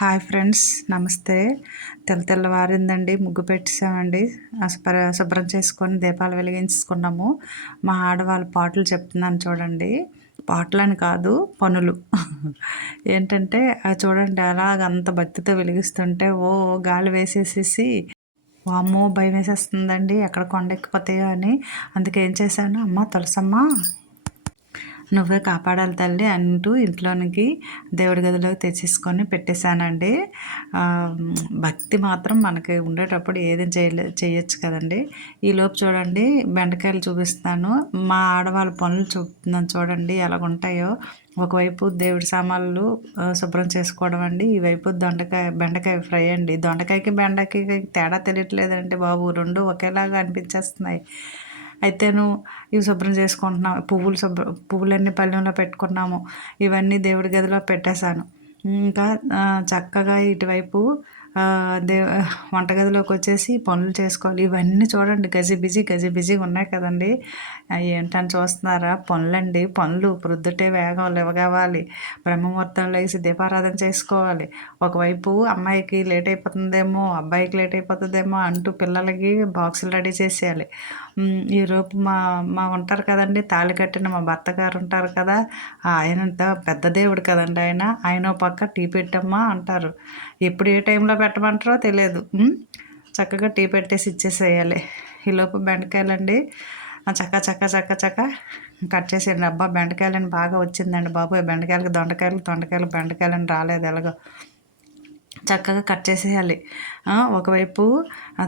Hi friends, నమస్తే. తెల్లవారిందండి, ముగ్గు పెట్టేసామండి. శుభ్రం చేసుకొని దీపాలు వెలిగించుకున్నాము. మా ఆడవాళ్ళ పాటలు చెప్తున్నాను చూడండి. పాటలని కాదు, పనులు. ఏంటంటే చూడండి, అలాగ అంత భక్తితో వెలిగిస్తుంటే గాలి వేసేసేసి వామ్మో భయం వేసేస్తుందండి, ఎక్కడ కొండెక్కిపోతాయో అని. అందుకే ఏం చేశాను, అమ్మ తులసమ్మ నువ్వే కాపాడాలి తల్లి అంటూ ఇంట్లోనికి దేవుడి గదిలోకి తెచ్చేసుకొని పెట్టేశానండి. భక్తి మాత్రం మనకి ఉండేటప్పుడు ఏది చేయొచ్చు కదండి. ఈలోపు చూడండి, బెండకాయలు చూపిస్తాను. మా ఆడవాళ్ళ పనులు చూపుతున్నాను చూడండి ఎలాగుంటాయో. ఒకవైపు దేవుడి సామాన్లు శుభ్రం చేసుకోవడం అండి, ఈవైపు బెండకాయ ఫ్రై అండి. దొండకాయకి బెండకాయకి తేడా తెలియట్లేదండి బాబు, రెండు ఒకేలాగా అనిపించేస్తున్నాయి. అయితేను ఇవి శుభ్రం చేసుకుంటున్నాం. పువ్వులన్నీ పళ్ళెంలో పెట్టుకున్నాము. ఇవన్నీ దేవుడి గదిలో పెట్టేశాను. ఇంకా చక్కగా ఇటువైపు వంటగదిలోకి వచ్చేసి పనులు చేసుకోవాలి. ఇవన్నీ చూడండి గజిబిజిగా ఉన్నాయి కదండి. ఏంటని చూస్తున్నారా? పనులండి, పనులు ప్రొద్దుటే వేగం లేవగావాలి. బ్రహ్మముహూర్తంలో లేసి దీపారాధన చేసుకోవాలి. ఒకవైపు అమ్మాయికి లేట్ అయిపోతుందేమో, అబ్బాయికి లేట్ అయిపోతుందేమో అంటూ పిల్లలకి బాక్సులు రెడీ చేసేయాలి. ఈలోపు మా ఉంటారు కదండి, తాళి కట్టిన మా భర్త గారు ఉంటారు కదా, ఆయనంత పెద్ద దేవుడు కదండి. ఆయన పక్క టీ పెట్టమ్మా అంటారు. ఎప్పుడు ఏ టైంలో పెట్టమంటారో తెలియదు. చక్కగా టీ పెట్టేసి ఇచ్చేసేయాలి. ఈలోపు బెండకాయలండి చక్క చక్క చక్క చక్క కట్ చేసేయండి. అబ్బా బెండకాయలని బాగా వచ్చిందండి బాబు. బెండకాయలకి దొండకాయలు బెండకాయలని రాలేదు ఎలాగో. చక్కగా కట్ చేసేయాలి. ఒకవైపు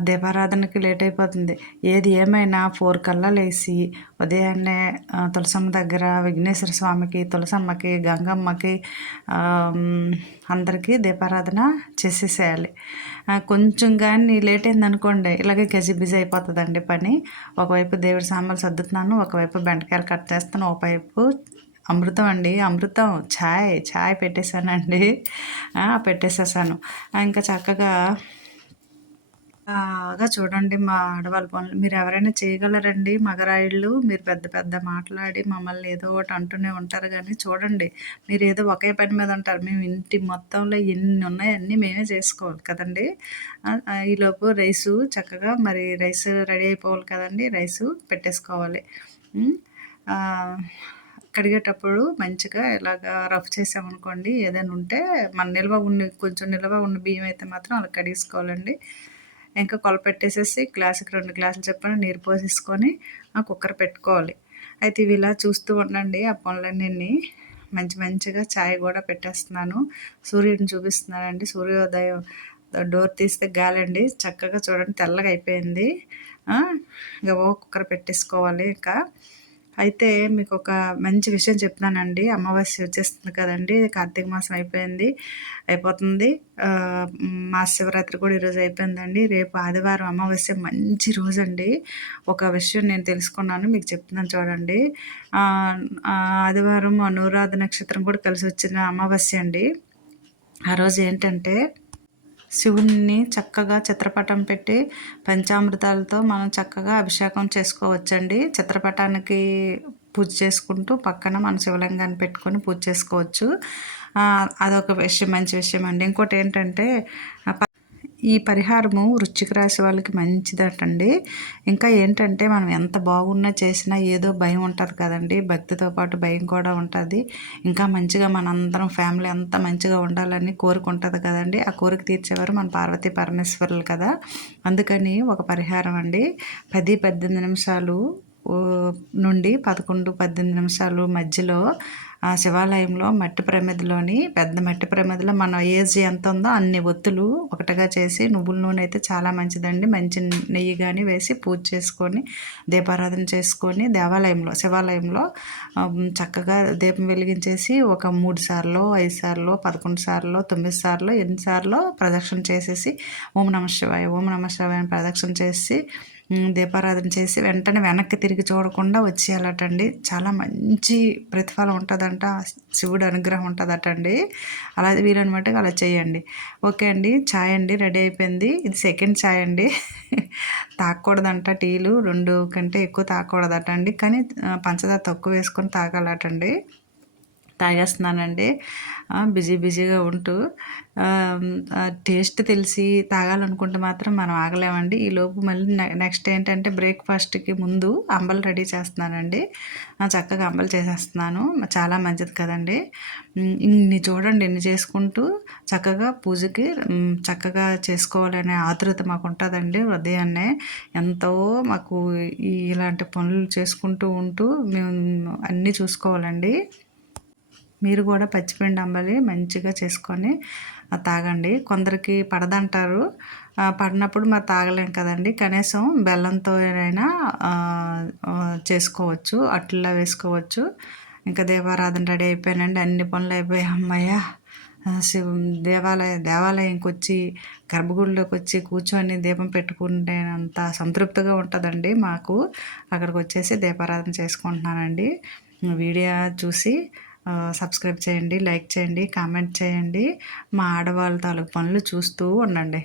దీపారాధనకి లేట్ అయిపోతుంది. ఏది ఏమైనా 4 కల్లా లేచి ఉదయాన్నే తులసమ్మ దగ్గర విఘ్నేశ్వర స్వామికి, తులసమ్మకి, గంగమ్మకి అందరికీ దీపారాధన చేసేసేయాలి. కొంచెం కానీ లేట్ అయిందనుకోండి, ఇలాగే గజిబిజి అయిపోతుందండి పని. ఒకవైపు దేవుడి సామాన్లు సర్దుతున్నాను, ఒకవైపు బెండకాయలు కట్ చేస్తాను, ఒకవైపు అమృతం అండి, అమృతం ఛాయ్ పెట్టేశానండి. పెట్టేసేసాను. ఇంకా చక్కగా బాగా చూడండి మా ఆడవాళ్ళ పనులు. మీరు ఎవరైనా చేయగలరండి మగరాయిళ్ళు? మీరు పెద్ద పెద్ద మాట్లాడి మమ్మల్ని ఏదో ఒకటి అంటూనే ఉంటారు కానీ చూడండి, మీరు ఏదో ఒకే పని మీద ఉంటారు. మేము ఇంటి మొత్తంలో ఎన్ని ఉన్నాయో అన్నీ మేమే చేసుకోవాలి కదండి. ఈలోపు చక్కగా రైస్ రెడీ అయిపోవాలి కదండి. రైసు పెట్టేసుకోవాలి. కడిగేటప్పుడు మంచిగా ఇలాగ రఫ్ చేసామనుకోండి, ఏదైనా ఉంటే కొంచెం నిల్వ ఉన్న బియ్యం అయితే మాత్రం అలా కడిగేసుకోవాలండి. ఇంకా పెట్టేసేసి గ్లాసుకి 2 గ్లాసులు చొప్పున నీరు పోసేసుకొని కుక్కర్ పెట్టుకోవాలి. అయితే ఇవి ఇలా చూస్తూ ఉండండి. ఆ పనులన్నీ మంచిగా ఛాయ్ కూడా పెట్టేస్తున్నాను. సూర్యుడిని చూపిస్తున్నానండి. సూర్యోదయం డోర్ తీస్తే గాలండి. చక్కగా చూడండి తెల్లగా అయిపోయింది. ఇంకా కుక్కర్ పెట్టేసుకోవాలి. ఇంకా అయితే మీకు ఒక మంచి విషయం చెప్తున్నానండి. అమావాస్య వచ్చేస్తుంది కదండి, కార్తీక మాసం అయిపోతుంది. మహాశివరాత్రి కూడా ఈరోజు అయిపోయిందండి. రేపు ఆదివారం అమావాస్య, మంచి రోజండి. ఒక విషయం నేను తెలుసుకున్నాను, మీకు చెప్తున్నాను చూడండి. ఆదివారం అనురాధ నక్షత్రం కూడా కలిసి వచ్చిన అమావాస్య అండి. ఆ రోజు ఏంటంటే శివుణ్ణి చక్కగా చిత్రపటం పెట్టి పంచామృతాలతో మనం చక్కగా అభిషేకం చేసుకోవచ్చండి. చిత్రపటానికి పూజ చేసుకుంటూ పక్కన మన శివలింగాన్ని పెట్టుకొని పూజ చేసుకోవచ్చు. అదొక మంచి విషయం అండి. ఇంకోటి ఏంటంటే ఈ పరిహారము వృశ్చిక రాశి వాళ్ళకి మంచిదటండి. ఇంకా ఏంటంటే మనం ఎంత బాగున్నా చేసినా ఏదో భయం ఉంటుంది కదండి. భక్తితో పాటు భయం కూడా ఉంటుంది. ఇంకా మంచిగా మనందరం ఫ్యామిలీ అంతా మంచిగా ఉండాలని కోరుకుంటుంది కదండి. ఆ కోరిక తీర్చేవారు మన పార్వతీ పరమేశ్వరులు కదా. అందుకని ఒక పరిహారం అండి, 10-18 నిమిషాలు నుండి 11-18 నిమిషాలు మధ్యలో శివాలయంలో పెద్ద మట్టి ప్రమిదలో మన ఏజ్ ఎంత ఉందో అన్ని ఒత్తులు ఒకటిగా చేసి, నువ్వుల నూనె అయితే చాలా మంచిదండి, మంచి నెయ్యి కానీ వేసి పూజ చేసుకొని దీపారాధన చేసుకొని శివాలయంలో చక్కగా దీపం వెలిగించేసి ఒక 3 సార్లు 5 సార్లు 11 సార్లు 9 సార్లు ఎన్నిసార్లు ప్రదక్షిణ చేసేసి ఓం నమః శివాయ అని ప్రదక్షిణ చేసి దీపారాధన చేసి వెంటనే వెనక్కి తిరిగి చూడకుండా వచ్చేయాలటండి. చాలా మంచి ప్రతిఫలం ఉంటుందంట, శివుడు అనుగ్రహం ఉంటుందటండి. అలా వీలనమాట అలా చేయండి. ఓకే అండి, ఛాయ్ అండి రెడీ అయిపోయింది. ఇది సెకండ్ ఛాయ్ అండి. తాగకూడదంట, టీలు 2 కంటే ఎక్కువ తాగకూడదట అండి. కానీ పంచదార తక్కువ వేసుకొని తాగాలటండి. తాగేస్తున్నానండి. బిజీ బిజీగా ఉంటూ టేస్ట్ తెలిసి తాగాలనుకుంటే మాత్రం మనం ఆగలేమండి. ఈలోపు మళ్ళీ నెక్స్ట్ ఏంటంటే బ్రేక్‌ఫాస్ట్‌కి ముందు అంబలి రెడీ చేస్తున్నానండి. చక్కగా అంబలి చేసేస్తున్నాను. చాలా మంచిది కదండీ! ఇన్ని చేసుకుంటూ చక్కగా పూజకి చక్కగా చేసుకోవాలనే ఆతృత మాకుంటదండి ఉదయాన్నే. ఎంతో మాకు ఇలాంటి పనులు చేసుకుంటూ ఉంటూ మేము అన్నీ చూసుకోవాలండి. మీరు కూడా పచ్చిపిండి అంబలి మంచిగా చేసుకొని తాగండి. కొందరికి పడదంటారు. పడనప్పుడు మరి తాగలేం కదండీ! కనీసం బెల్లంతో అయినా చేసుకోవచ్చు. అట్లలో వేసుకోవచ్చు. ఇంకా దీపారాధన రెడీ అయిపోయానండి. అన్ని పనులు అయిపోయాయి. హమ్మయ్య! దేవాలయంకొచ్చి గర్భగుడిలోకొచ్చి కూర్చొని దీపం పెట్టుకుంటేనంత సంతృప్తిగా ఉంటదండి మాకు. అక్కడికొచ్చేసి దీపారాధన చేసుకుంటున్నానండి. వీడియో చూసి సబ్స్క్రైబ్ చేయండి, లైక్ చేయండి, కామెంట్ చేయండి. మా ఆడవాళ్ళ తాలూకు పనులు చూస్తూ ఉండండి.